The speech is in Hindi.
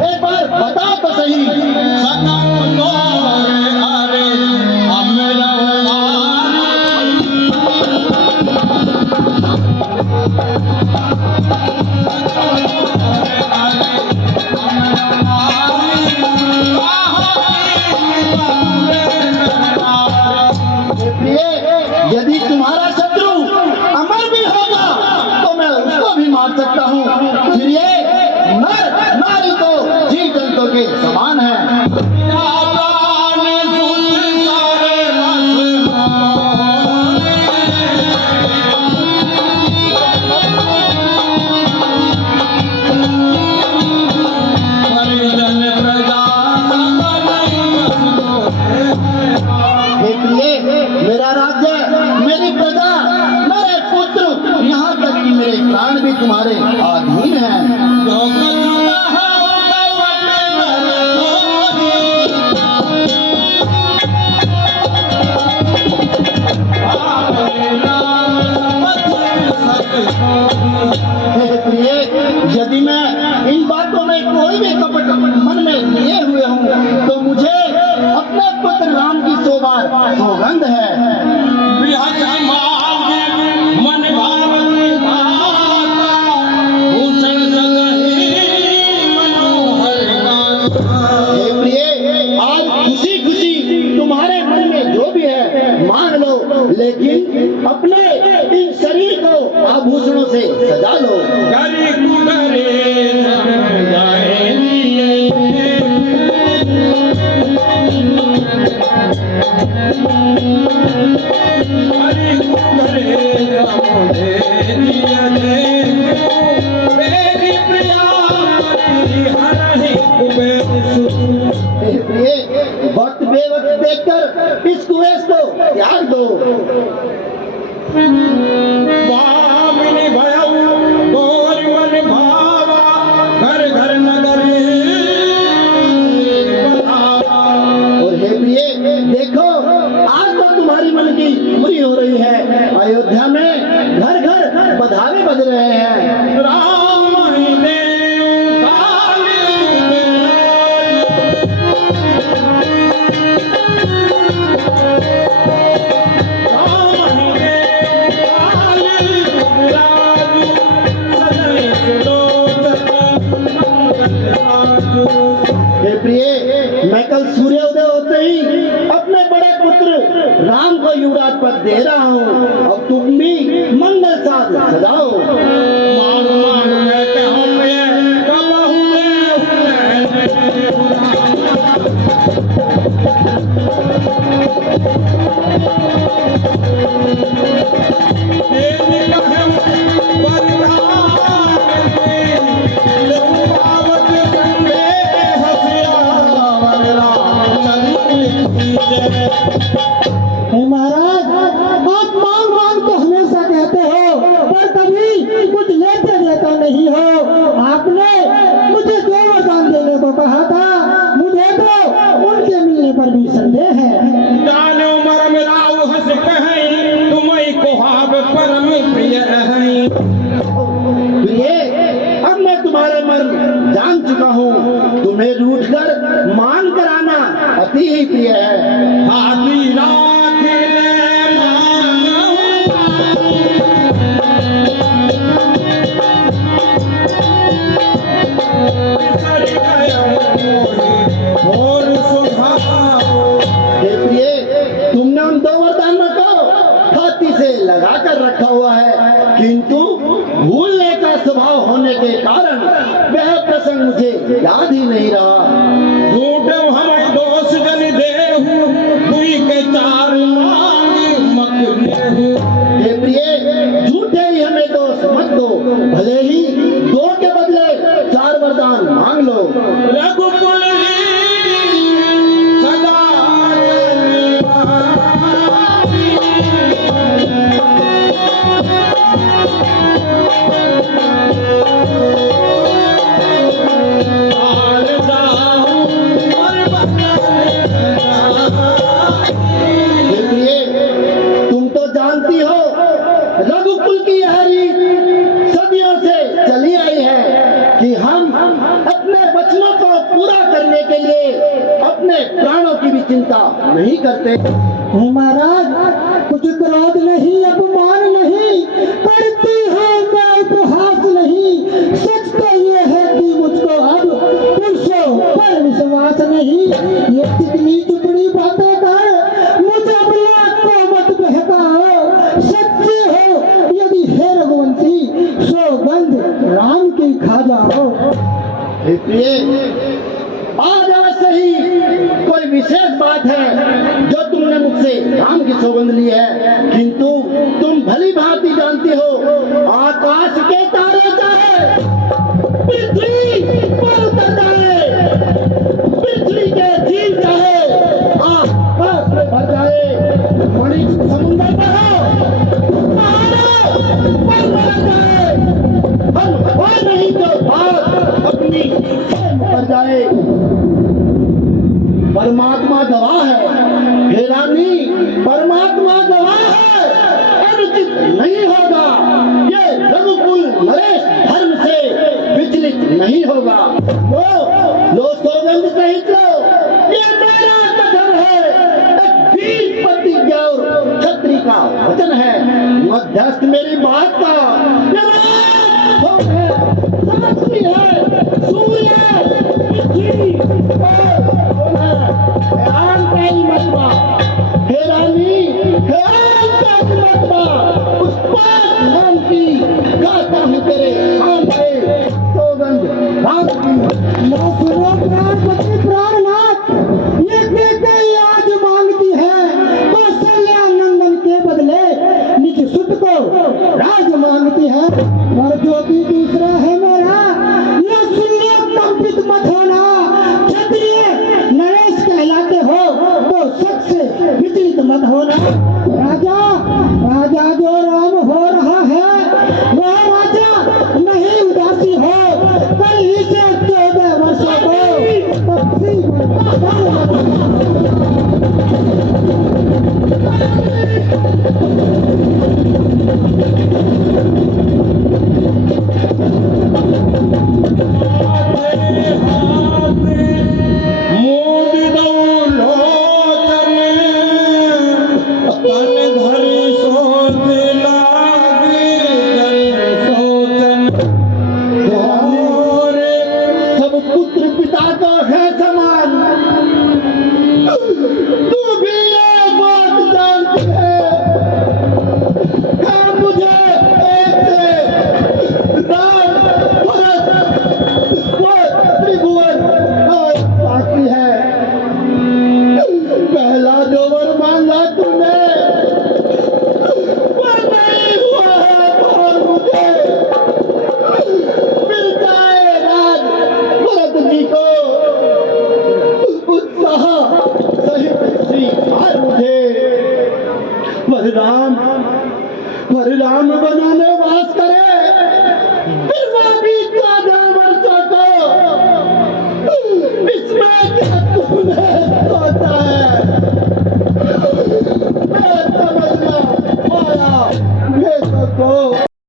एक बार बता तो सही। यदि तुम्हारा शत्रु अमर भी होगा तो मैं उसको भी मार सकता हूँ। फिर ये नर नारी तो जीव जंतु के समान है। मेरा राज्य, मेरी प्रजा, मेरे पुत्र, यहाँ तक कि मेरे प्राण भी तुम्हारे अधीन हैं। यदि मैं इन बातों में कोई भी कपट मन में लिए हुए हूँ तो मुझे अपने पुत्र राम की सौगंध है। आज खुशी खुशी तुम्हारे मन में जो भी है मान लो, लेकिन अपने इन शरीर को आभूषणों से सजा लो। वक्त बेवक्त देखकर इस कुएस को त्याग दो। और हे प्रिय, देखो आज तो तुम्हारी मन की पूरी हो रही है। अयोध्या में घर घर बधावे बज रहे हैं। मैं कल सूर्योदय होते ही अपने बड़े पुत्र राम को युवराज पद दे रहा हूँ। अब तुम भी मंगल साथ सजाओ। महाराज, आप मांग मांग तो हमेशा कहते हो, पर कभी कुछ लेते देता नहीं हो। आपने मुझे 2 वरदान देने को कहा था, मुझे तो उनके मिलने पर भी संदेह है। अब मैं तुम्हारे मन जान चुका हूँ। तुम्हें रूठ कर मान कर आना अति ही प्रिय है। तुमने हम 2 वरदान को हाथी से लगा कर रखा हुआ है, किंतु भूलने का स्वभाव होने के कारण वह प्रसंग मुझे याद ही नहीं रहा। झूठे ही हमें दोष मत दो, भले ही 2 के बदले 4 वरदान मांग लो। रघुकुल कि हम अपने वचनों को करने के लिए अपने प्राणों की भी चिंता नहीं करते। हे महाराज, कुछ क्रोध नहीं, अपमान नहीं करती हूँ मैं, उपहास नहीं। सच तो ये है कि मुझको अब पुरुषों पर विश्वास नहीं। ये चिकनी चुपड़ी बातें कर मुझे अपना को मत बहकाओ। सच्चे हो यदि हे रघुवंशी, सौगंध राम की खा जाओ। हे प्रिय, आज अवश्य ही कोई विशेष बात है जो तुमने मुझसे राम की सौगंध ली है, किंतु तुम भली भांति जानती हो आकाश के तारे चाहे पृथ्वी पर उतर जाए, पृथ्वी के जीव चाहे आकाश में भर जाए, मणि समुद्र पर हो, पहाड़ों पर भर जाए, हम और नहीं तो बात अपनी पर जाए। परमात्मा गवाह है, हे रानी, परमात्मा गवाह है, अनुचित नहीं होगा, ये रघुकुल नरेश धर्म से विचलित नहीं होगा। लो सौगंध सहित लो, ये मेरा कथन है, एक वीर प्रतिज्ञा और क्षत्रिय का वचन है, मध्यस्थ मेरी बात का समझती है, सूर्य पृथ्वी हे रानी, हे उस पाक नाम की गाता हूँ तेरे सामने सौगंध राम की। मैं सुनो प्राणपति प्राणनाथ, ये कैकेयी आज मांगती है कौशल्या नंदन के बदले निज सुत को राज मांगती है, और जो भी दूसरा है मेरा यह सुनने कंपित मत होना। क्षत्रिय नरेश कहलाते हो तो सच से विचलित मत होना। राजा राजा जो राम हो रहा है वह राजा नहीं उदासी हो, कल ही से 14 वर्षों को पक्षी राम बनाने वास करे, फिर वो भी